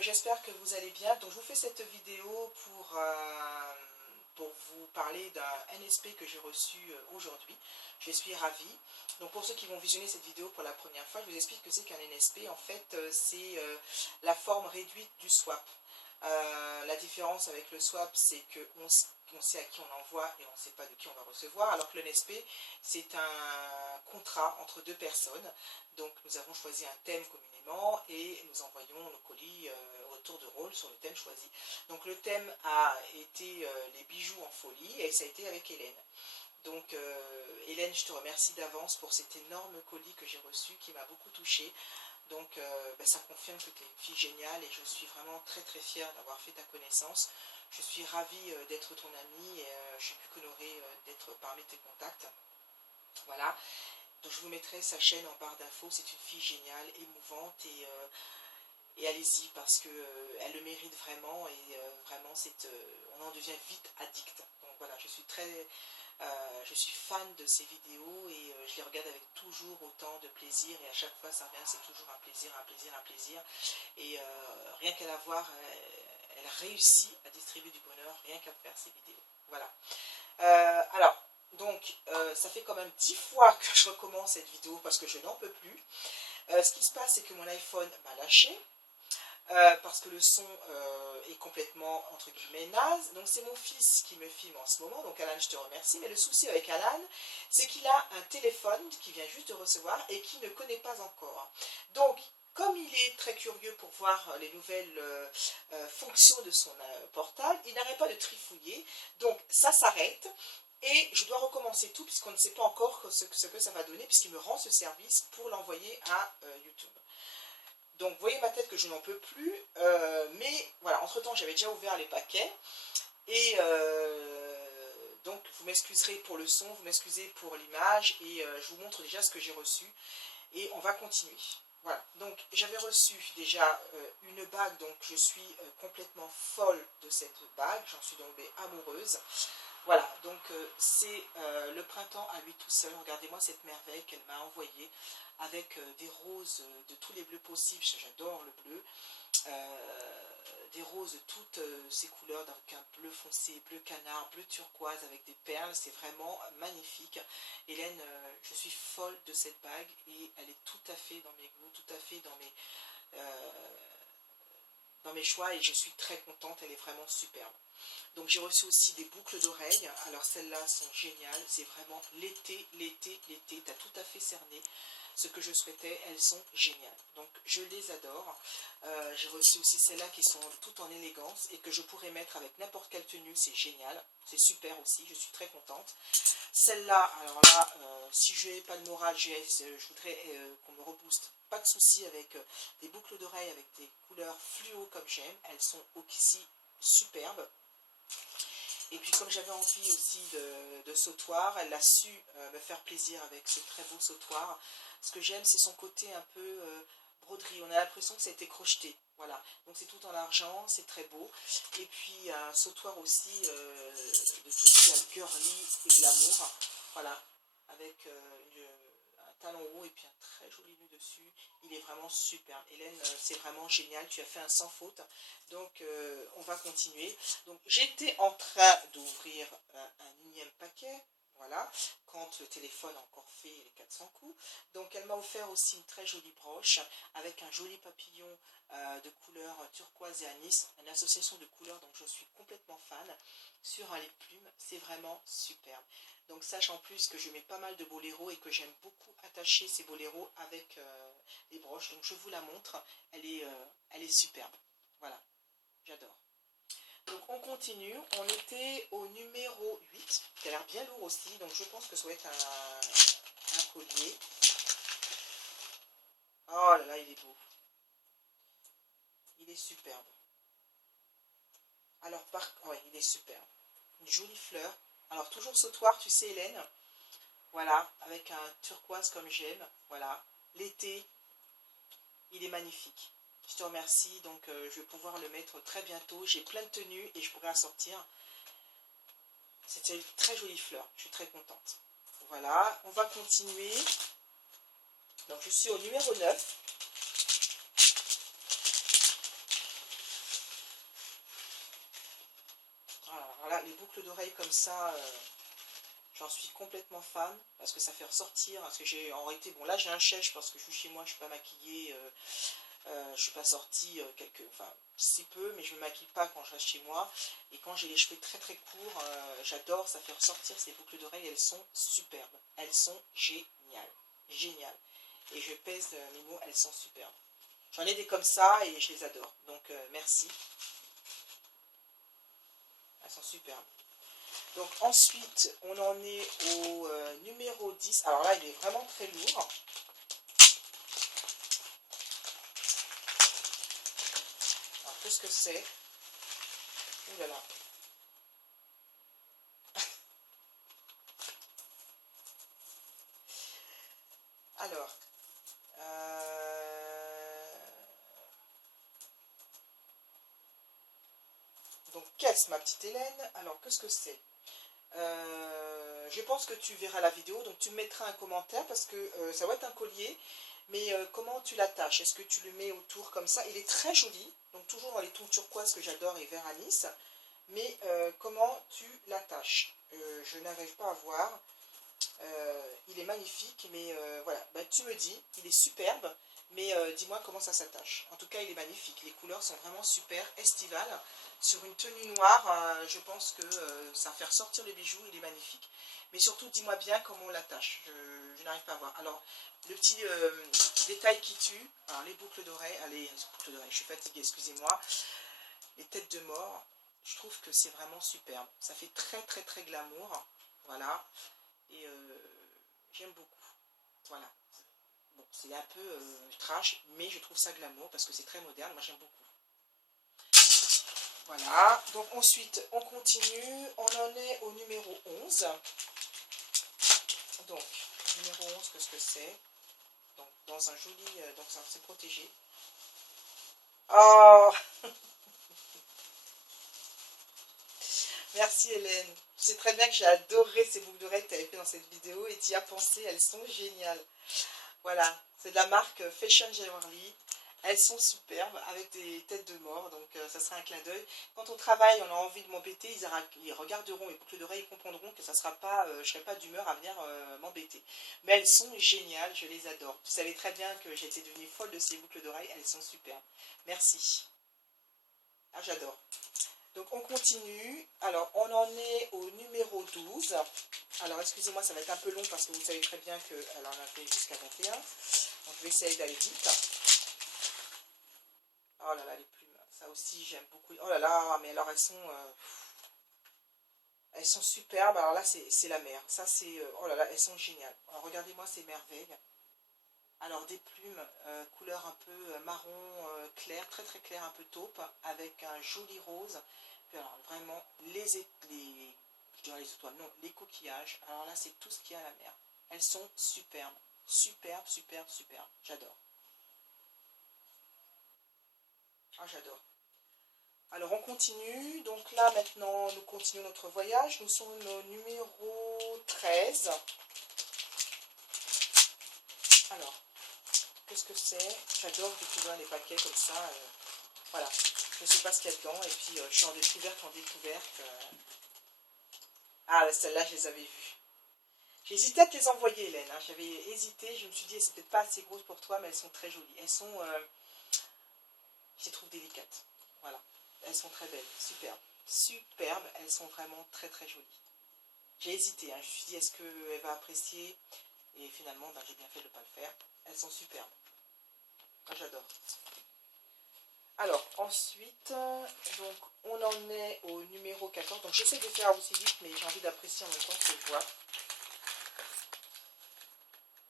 j'espère que vous allez bien. Donc je vous fais cette vidéo pour vous parler d'un NSP que j'ai reçu aujourd'hui. Je suis ravie. Donc pour ceux qui vont visionner cette vidéo pour la première fois, je vous explique que c'est qu'un NSP. En fait, c'est la forme réduite du swap. La différence avec le swap, c'est qu'on sait à qui on envoie et on ne sait pas de qui on va recevoir, alors que le NSP, c'est un contrat entre deux personnes. Donc nous avons choisi un thème communément et nous envoyons nos colis au tour de rôle sur le thème choisi. Donc le thème a été les bijoux en folie et ça a été avec Hélène. Donc Hélène, je te remercie d'avance pour cet énorme colis que j'ai reçu qui m'a beaucoup touchée. Donc ça confirme que tu es une fille géniale et je suis vraiment très très fière d'avoir fait ta connaissance. Je suis ravie d'être ton amie et je suis plus qu'honorée d'être parmi tes contacts. Voilà. Donc je vous mettrai sa chaîne en barre d'infos. C'est une fille géniale, émouvante et allez-y parce qu'elle le mérite vraiment et vraiment on en devient vite addict. Donc voilà, je suis fan de ces vidéos et je les regarde avec toujours autant de plaisir et à chaque fois ça revient, c'est toujours un plaisir, un plaisir, un plaisir. Et rien qu'à la voir, elle réussit à distribuer du bonheur, rien qu'à faire ces vidéos. Voilà. Donc, ça fait quand même 10 fois que je recommence cette vidéo parce que je n'en peux plus. Ce qui se passe, c'est que mon iPhone m'a lâché. Parce que le son est complètement, entre guillemets, naze. Donc c'est mon fils qui me filme en ce moment, donc Alan, je te remercie. Mais le souci avec Alan, c'est qu'il a un téléphone qu'il vient juste de recevoir et qu'il ne connaît pas encore. Donc, comme il est très curieux pour voir les nouvelles fonctions de son portable, il n'arrête pas de trifouiller. Donc ça s'arrête. Et je dois recommencer tout puisqu'on ne sait pas encore ce que ça va donner puisqu'il me rend ce service pour l'envoyer à YouTube. Donc vous voyez ma tête que je n'en peux plus, mais voilà, entre temps j'avais déjà ouvert les paquets, et donc vous m'excuserez pour le son, vous m'excusez pour l'image, et je vous montre déjà ce que j'ai reçu, et on va continuer. Voilà, donc j'avais reçu déjà une bague, donc je suis complètement folle de cette bague, j'en suis tombée amoureuse. Voilà, donc c'est le printemps à lui tout seul. Regardez-moi cette merveille qu'elle m'a envoyée avec des roses de tous les bleus possibles. J'adore le bleu. Des roses de toutes ces couleurs, avec un bleu foncé, bleu canard, bleu turquoise avec des perles. C'est vraiment magnifique. Hélène, je suis folle de cette bague et elle est tout à fait dans mes goûts, tout à fait dans mes choix et je suis très contente. Elle est vraiment superbe. Donc j'ai reçu aussi des boucles d'oreilles, alors celles-là sont géniales, c'est vraiment l'été, tu as tout à fait cerné ce que je souhaitais, elles sont géniales. Donc je les adore. J'ai reçu aussi celles-là qui sont toutes en élégance et que je pourrais mettre avec n'importe quelle tenue, c'est génial, c'est super aussi, je suis très contente. Celle-là, alors là, si je n'ai pas de morale, je voudrais qu'on me rebooste. Pas de souci avec des boucles d'oreilles avec des couleurs fluo comme j'aime, elles sont aussi superbes. Et puis comme j'avais envie aussi de sautoir, elle a su me faire plaisir avec ce très beau sautoir. Ce que j'aime, c'est son côté un peu broderie. On a l'impression que ça a été crocheté. Voilà, donc c'est tout en argent, c'est très beau. Et puis un sautoir aussi de tout ce qui est girly et glamour. Voilà, avec un talon haut et puis un très joli nœud dessus. Il est vraiment super. Hélène, c'est vraiment génial. Tu as fait un sans faute. Donc, on va continuer. Donc, j'étais en train d'ouvrir un énième paquet. Voilà, quand le téléphone a encore fait les 400 coups. Donc, elle m'a offert aussi une très jolie broche avec un joli papillon de couleur turquoise et anis. Une association de couleurs, donc je suis complètement fan. Sur un lait plume, c'est vraiment superbe. Donc, sache en plus que je mets pas mal de boléros et que j'aime beaucoup attacher ces boléros avec les broches. Donc, je vous la montre. Elle est superbe. Voilà, j'adore. Donc on continue, on était au numéro 8, qui a l'air bien lourd aussi, donc je pense que ça va être un collier. Oh là là, il est beau. Il est superbe. Alors, ouais, il est superbe. Une jolie fleur. Alors toujours sautoir, tu sais Hélène. Voilà, avec un turquoise comme j'aime. Voilà, l'été, il est magnifique. Je te remercie, donc je vais pouvoir le mettre très bientôt. J'ai plein de tenues et je pourrai en sortir. C'est une très jolie fleur, je suis très contente. Voilà, on va continuer. Donc je suis au numéro 9. boucles d'oreilles comme ça, j'en suis complètement fan, parce que ça fait ressortir, parce que j'ai, en réalité, bon là j'ai un chèche parce que je suis chez moi, je suis pas maquillée, je suis pas sortie enfin si peu, mais je me maquille pas quand je reste chez moi, et quand j'ai les cheveux très très courts, j'adore, ça fait ressortir ces boucles d'oreilles, elles sont superbes, elles sont géniales, géniales, et je pèse mes mots, elles sont superbes. J'en ai des comme ça et je les adore, donc merci, elles sont superbes. Donc ensuite, on en est au numéro 10. Alors là, il est vraiment très lourd. Alors, qu'est-ce que c'est? Ouh là là. Alors, donc qu'est-ce, ma petite Hélène? Alors, qu'est-ce que c'est? Je pense que tu verras la vidéo, donc tu me mettras un commentaire parce que ça va être un collier, mais comment tu l'attaches? Est-ce que tu le mets autour comme ça? Il est très joli, donc toujours dans les tons turquoise que j'adore et vert anis, mais comment tu l'attaches? Je n'arrive pas à voir. Il est magnifique, mais voilà, bah, tu me dis, il est superbe, mais dis-moi comment ça s'attache. En tout cas, il est magnifique, les couleurs sont vraiment super, estivales. Sur une tenue noire, je pense que ça fait ressortir le bijou, il est magnifique. Mais surtout, dis-moi bien comment on l'attache, je n'arrive pas à voir. Alors, le petit détail qui tue, alors les boucles d'oreilles, allez, les boucles d'oreilles, je suis fatiguée, excusez-moi, les têtes de mort, je trouve que c'est vraiment superbe. Ça fait très très très glamour, voilà. Et j'aime beaucoup, voilà. Bon, c'est un peu trash, mais je trouve ça glamour parce que c'est très moderne, moi j'aime beaucoup. Voilà, donc ensuite on continue, on en est au numéro 11. Donc, numéro 11, qu'est-ce que c'est? Donc, dans un joli, donc c'est protégé. Oh, merci Hélène. Je sais très bien que j'ai adoré ces boucles d'oreilles que tu avais fait dans cette vidéo et tu y as pensé, elles sont géniales. Voilà, c'est de la marque Fashion Jewelry. Elles sont superbes avec des têtes de mort, donc ça sera un clin d'œil. Quand on travaille, on a envie de m'embêter, ils regarderont mes boucles d'oreilles, ils comprendront que ça sera pas, je ne serai pas d'humeur à venir m'embêter. Mais elles sont géniales, je les adore. Vous savez très bien que j'étais devenue folle de ces boucles d'oreilles, elles sont superbes. Merci. Ah, j'adore. Donc on continue. Alors on en est au numéro 12. Alors excusez-moi, ça va être un peu long parce que vous savez très bien qu'elle en a fait jusqu'à 21. Donc je vais essayer d'aller vite. Oh là là, les plumes, ça aussi j'aime beaucoup. Oh là là, mais alors elles sont superbes. Alors là c'est la mer. Ça c'est, oh là là, elles sont géniales. Alors regardez-moi ces merveilles. Alors des plumes, couleur un peu marron clair, très très clair, un peu taupe, avec un joli rose. Puis alors vraiment je dirais les étoiles, non, les coquillages. Alors là c'est tout ce qu'il y a à la mer. Elles sont superbes, superbes, superbes, superbes. J'adore. Ah, j'adore. Alors on continue, donc là maintenant nous continuons notre voyage, nous sommes au numéro 13. Alors, qu'est-ce que c'est? J'adore découvrir les paquets comme ça, voilà, je ne sais pas ce qu'il y a dedans, et puis je suis en découverte, Ah, celles-là je les avais vues. J'ai hésité à te les envoyer Hélène, hein. J'avais hésité, je me suis dit c'est peut-être pas assez grosse pour toi, mais elles sont très jolies, elles sont, je les trouve délicates, voilà. Elles sont très belles, superbes. Superbes, elles sont vraiment très très jolies. J'ai hésité, hein. Je me suis dit est-ce qu'elle va apprécier? Et finalement, ben, j'ai bien fait de ne pas le faire. Elles sont superbes. Ah, j'adore. Alors, ensuite, donc, on en est au numéro 14. Donc, j'essaie de faire aussi vite, mais j'ai envie d'apprécier en même temps ce que je vois.